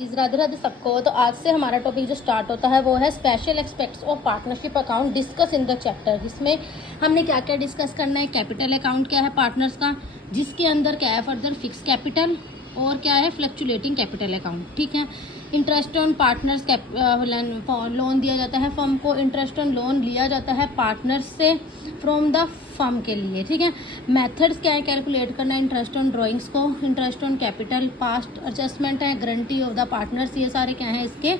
राधे राधे सबको। तो आज से हमारा टॉपिक जो स्टार्ट होता है वो है special aspects of partnership account discuss in the chapter. जिसमें हमने क्या क्या डिस्कस करना है, कैपिटल अकाउंट क्या है पार्टनर्स का, जिसके अंदर क्या है फर्दर फिक्स कैपिटल और क्या है फ्लक्चुलेटिंग कैपिटल अकाउंट। ठीक है, इंटरेस्ट ऑन पार्टनर्स लोन दिया जाता है फर्म को, इंटरेस्ट ऑन लोन लिया जाता है पार्टनर्स से फ्रॉम द फर्म के लिए। ठीक है, मेथड्स क्या है कैलकुलेट करना, इंटरेस्ट ऑन ड्राइंग्स को, interest on capital, past adjustment है, गारंटी ऑफ द पार्टनर्स, ये सारे क्या हैं इसके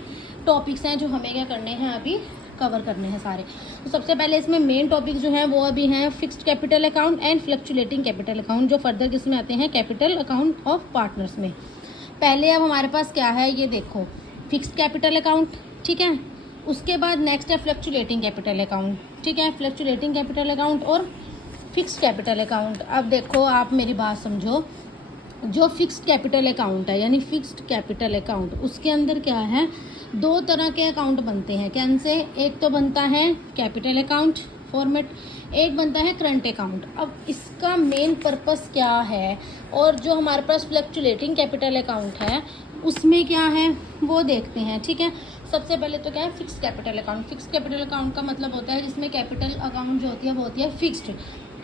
टॉपिक्स हैं जो हमें क्या करने हैं अभी कवर करने हैं सारे। तो सबसे पहले इसमें मेन टॉपिक जो है वो अभी हैं fixed capital account and fluctuating capital account, जो फर्दर किसमें आते हैं कैपिटल अकाउंट ऑफ पार्टनर्स में। पहले अब हमारे पास क्या है ये देखो, फिक्स्ड कैपिटल अकाउंट। ठीक है, उसके बाद नेक्स्ट है फ्लक्चुलेटिंग कैपिटल अकाउंट। ठीक है, फ्लक्चुलेटिंग कैपिटल अकाउंट और फिक्स्ड कैपिटल अकाउंट। अब देखो आप मेरी बात समझो, जो फिक्स्ड कैपिटल अकाउंट है यानी फिक्स्ड कैपिटल अकाउंट, उसके अंदर क्या है दो तरह के अकाउंट बनते हैं। कैसे, एक तो बनता है कैपिटल अकाउंट फॉर्मेट, एक बनता है करंट अकाउंट। अब इसका मेन पर्पस क्या है और जो हमारे पास फ्लक्चुलेटिंग कैपिटल अकाउंट है उसमें क्या है वो देखते हैं। ठीक है, सबसे पहले तो क्या है fixed capital account. Fixed capital account का मतलब होता है जिसमें कैपिटल अकाउंट जो होती है वो होती है फिक्स्ड।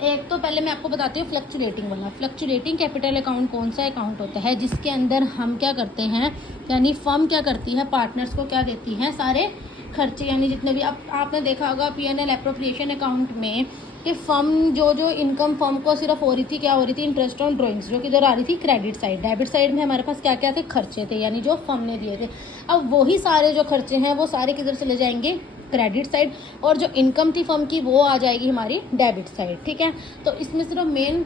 एक तो पहले मैं आपको बताती हूँ फ्लक्चुलेटिंग वाला। फ्लक्चुलेटिंग कैपिटल अकाउंट कौन सा अकाउंट होता है जिसके अंदर हम क्या करते हैं, यानी फर्म क्या करती है पार्टनर्स को क्या देती है सारे खर्चे, यानी जितने भी अब आपने देखा होगा P&L एप्रोप्रिएशन अकाउंट में कि फर्म जो इनकम फर्म को सिर्फ हो रही थी, क्या हो रही थी, इंटरेस्ट ऑन ड्राइंग्स, जो कि इधर आ रही थी क्रेडिट साइड। डेबिट साइड में हमारे पास क्या क्या थे, खर्चे थे, यानी जो फर्म ने दिए थे। अब वही सारे जो खर्चे हैं वो सारे किधर चले जाएंगे, क्रेडिट साइड, और जो इनकम थी फर्म की वो आ जाएगी हमारी डेबिट साइड। ठीक है, तो इसमें सिर्फ मेन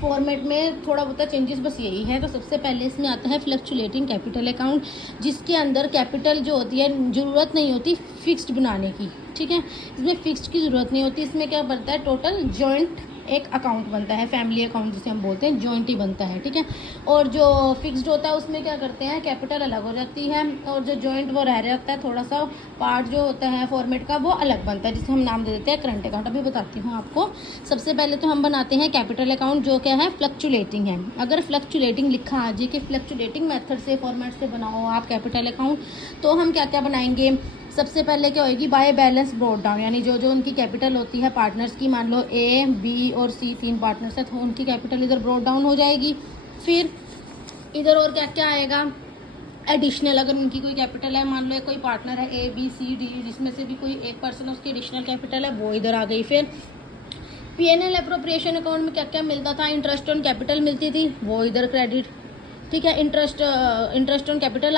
फॉर्मेट में थोड़ा बहुत चेंजेस बस यही है। तो सबसे पहले इसमें आता है फ्लक्चुलेटिंग कैपिटल अकाउंट, जिसके अंदर कैपिटल जो होती है ज़रूरत नहीं होती फिक्स्ड बनाने की। ठीक है, इसमें फिक्स्ड की ज़रूरत नहीं होती। इसमें क्या बनता है टोटल जॉइंट एक अकाउंट बनता है, फैमिली अकाउंट जिसे हम बोलते हैं, जॉइंट ही बनता है। ठीक है, और जो फिक्स्ड होता है उसमें क्या करते हैं कैपिटल अलग हो जाती है और जो जॉइंट वो रह रहता है, थोड़ा सा पार्ट जो होता है फॉर्मेट का वो अलग बनता है, जिसे हम नाम दे देते हैं करंट अकाउंट। अभी बताती हूँ आपको। सबसे पहले तो हम बनाते हैं कैपिटल अकाउंट जो क्या है फ्लक्चुलेटिंग है। अगर फ्लक्चुलेटिंग लिखा आ जाए कि फ्लक्चुलेटिंग मेथड से फॉर्मेट से बनाओ आप कैपिटल अकाउंट, तो हम क्या क्या बनाएंगे। सबसे पहले क्या होगी, बाय बैलेंस ब्रोड डाउन, यानी जो जो उनकी कैपिटल होती है पार्टनर्स की, मान लो A, B और C तीन पार्टनर्स है, तो उनकी कैपिटल इधर ब्रोड डाउन हो जाएगी। फिर इधर और क्या क्या आएगा एडिशनल, अगर उनकी कोई कैपिटल है, मान लो कोई पार्टनर है A, B, C, D, जिसमें से भी कोई एक पर्सन उसकी एडिशनल कैपिटल है वो इधर आ गई। फिर P&L एप्रोप्रिएशन अकाउंट में क्या क्या मिलता था, इंटरेस्ट ऑन कैपिटल मिलती थी वो इधर क्रेडिट। ठीक है, इंटरेस्ट ऑन कैपिटल